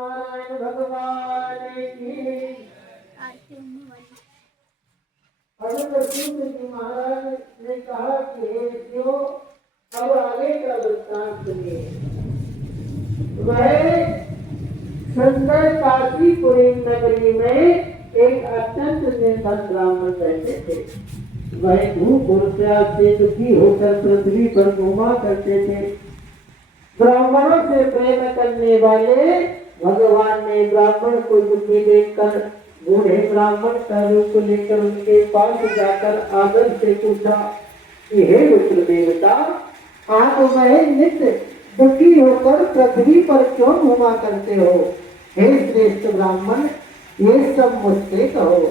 नारायण भगवान की। सूत जी महाराज ने कहा कि हे ऋषियों, अब आगे का वृत्तांत सुनिए। वह सुंदर काशीपुरी नगरी में एक अत्यंत निर्धन ब्राह्मण रहते थे। वह भूख और प्यास से दुखी होकर पृथ्वी पर घूमा करते थे। ब्राह्मणों से प्रेम करने वाले भगवान ने ब्राह्मण को दुखी देखकर बूढ़े ब्राह्मण का रूप लेकर उनके पास जाकर आदर से पूछा कि हे रुद्र देवता, आप वह नित्य दुखी होकर पृथ्वी पर क्यों घुमा करते हो? हे श्रेष्ठ ब्राह्मण, ये सब मुझसे कहो,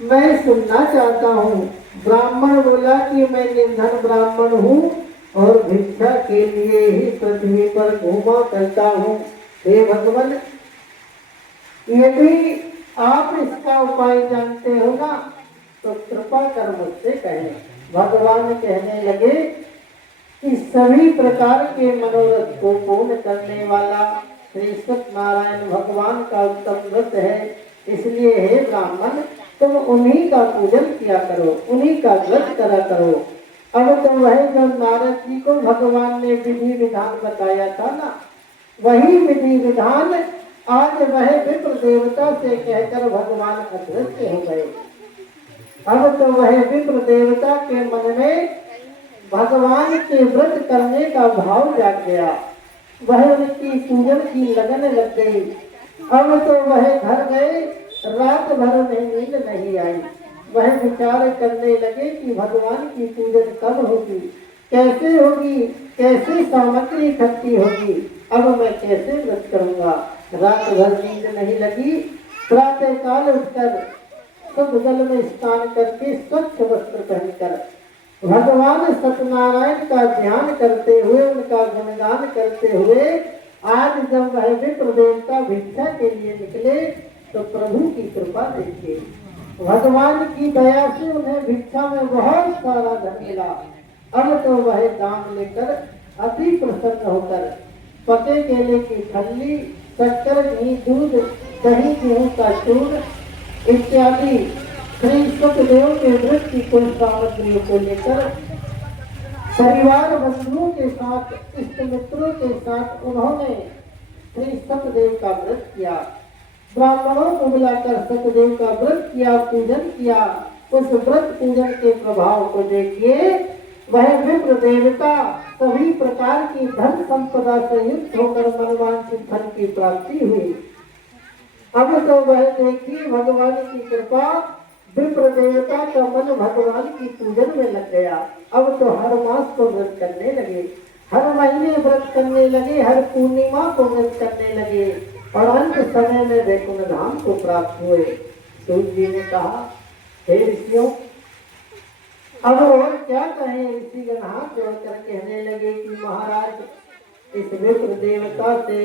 मैं सुनना चाहता हूँ। ब्राह्मण बोला कि मैं निर्धन ब्राह्मण हूँ और भिक्षा के लिए ही पृथ्वी पर घूमा करता हूँ। हे भगवान, यदि आप इसका उपाय जानते हो ना तो कृपा कर मुझसे कहें। भगवान कहने लगे कि सभी प्रकार के मनोरथ को पूर्ण करने वाला श्री सत्यनारायण भगवान का उत्तम व्रत है, इसलिए हे ब्राह्मण, तुम उन्हीं का पूजन किया करो, उन्हीं का व्रत करा करो। अब तो वह जब नारद जी को भगवान ने विधि विधान बताया था ना, वही विधि विधान आज वह विप्र देवता से कहकर भगवान अदृश्य हो गए। अब तो वह विप्र देवता के मन में भगवान के व्रत करने का भाव जाग गया। वह उनकी पूजन की लगन लग गई। अब तो वह घर गए, रात भर में नींद नहीं आई। वह विचार करने लगे कि भगवान की पूजन कब होगी, कैसे होगी, कैसे सामग्री इकट्ठी होगी, अब मैं कैसे व्रत करूंगा। रात भर नींद नहीं लगी। प्रातः काल उठकर शुद्ध जल में स्नान करके स्वच्छ वस्त्र पहनकर भगवान सत्यनारायण का ध्यान करते हुए, उनका गुणगान करते हुए आज जब वह विप्र देवता भिक्षा के लिए निकले तो प्रभु की कृपा देखिए। भगवान की दया से उन्हें भिक्षा में बहुत सारा धन मिला। अब तो वह दान लेकर अति प्रसन्न होकर पके केले की फली, शक्कर, घी, दूध, दही, गेहूं का चूर्ण इत्यादि श्री सत्यदेव के व्रत की कुल सामग्रियों को लेकर परिवार बंधुओं के साथ, इष्ट मित्रों के साथ उन्होंने श्री सत्यदेव का व्रत किया। ब्राह्मणों को बुलाकर सत्यदेव का व्रत किया, पूजन किया। उस व्रत पूजन के प्रभाव को देखिए वह विप्र देवता सभी प्रकार की धन संपदा से युक्त होकर मनवांछित धन की प्राप्ति हुई। अब तो वह देखिए भगवान की कृपा, विप्र देवता का मन भगवान की पूजन में लग गया। अब तो हर मास को व्रत करने लगे, हर महीने व्रत करने लगे, हर पूर्णिमा को व्रत करने लगे और अंत समय में वैकुंठ धाम को प्राप्त हुए। सूत जी ने कहा, हे ऋषियों, अब और क्या कहें। ऋषिगण हाथ जोड़कर कहने लगे कि महाराज, इस विप्र देवता से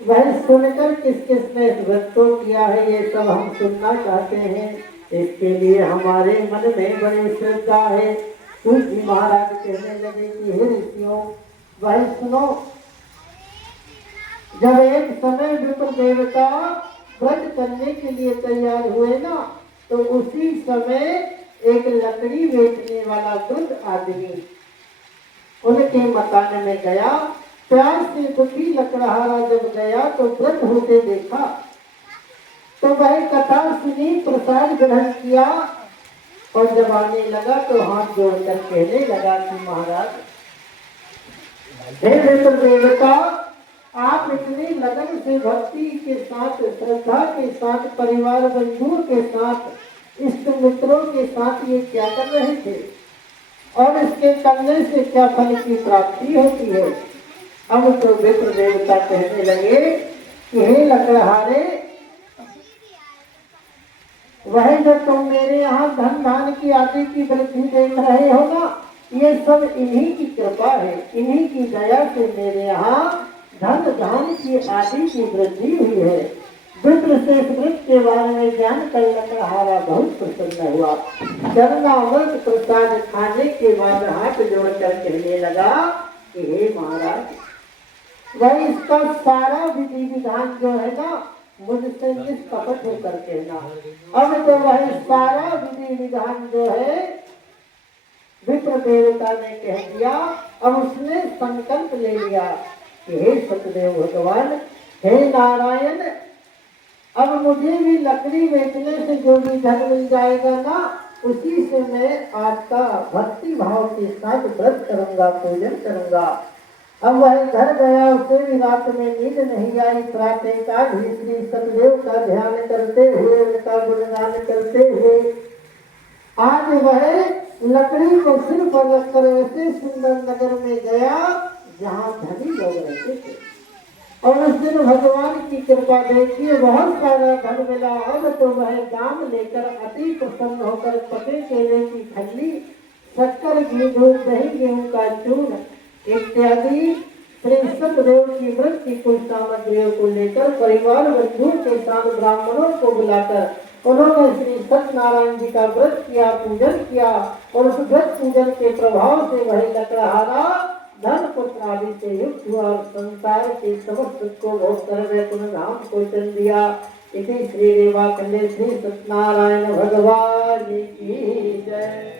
वह सुनकर किस किसने व्रत को किया है ये सब हम सुनना चाहते हैं। इसके लिए हमारे मन में बड़ी श्रद्धा है। सूत जी महाराज कहने लगे कि हे ऋषियों, वह सुनो। जब एक समय विप्र देवता व्रत करने के लिए तैयार हुए ना, तो उसी समय एक लकड़ी बेचने वाला वृद्ध आदमी उनके मकान में गया। प्यार से दुखी लकड़हारा जब गया तो व्रत होते देखा तो वह कथा सुनी, प्रसाद ग्रहण किया और जब आने लगा तो हाथ जोड़कर कहने लगा कि महाराज, हे विप्र देवता, आप इतनी लगन से भक्ति के साथ, श्रद्धा के साथ, परिवार बंधुओं के साथ, इष्ट मित्रों के साथ ये क्या कर रहे थे और इसके करने से क्या फल की प्राप्ति होती है। अब तो विप्र देवता कहने लगे कि हे लकड़हारे, वह जो तुम मेरे यहाँ धन धान की आदि की वृद्धि देख रहे हो ना, ये सब इन्हीं की कृपा है, इन्हीं की दया से मेरे यहाँ धन धान की आदि की वृद्धि हुई है। विप्र से व्रत के बारे में जान कर लकड़हारा बहुत प्रसन्न हुआ। चरणामृत प्रसाद खाने के बाद हाथ जोड़कर कहने लगा कि हे महाराज, वही इसका सारा विधि विधान जो है ना मुझसे निष्कपट होकर कहना। अब तो वही सारा विधि विधान जो है विप्र देवता ने कह दिया। अब उसने संकल्प ले लिया कि हे सतदेव भगवान, हे नारायण, अब मुझे भी लकड़ी बेचने से जो भी धन मिल जाएगा ना, उसी से मैं आपका भक्ति भाव के साथ व्रत करूंगा, पूजन करूंगा। अब वह घर गया, उसे भी रात में नींद नहीं आई। प्रातः काल ही श्री सतदेव का ध्यान करते हुए, उनका गुणगान करते हुए आज वह लकड़ी को सिर पर रखकर ऐसे सुंदर नगर में गया जहाँ धनी लोग रहते थे। और उस दिन भगवान की कृपा देखिए, बहुत सारा धन मिला। अब तो वह दाम लेकर अति प्रसन्न होकर पके केले की खल्ली, शक्कर, घी, दूध, दही, गेहूं का चूर्ण इत्यादि श्री सतदेव की व्रत की कुछ सामग्रियों को लेकर परिवार बंधु के साथ ब्राह्मणों को बुलाकर उन्होंने श्री सत्यनारायण जी का व्रत किया, पूजन किया। और उस व्रत पूजन के प्रभाव से वही लकड़हारा धन पुत्र आदि से युक्त हुआ और संसार के समस्त को भोग कर वैकुंठ धाम को चल दिया। इसी श्री रेवा खंडे श्री सत्यनारायण भगवान की जय।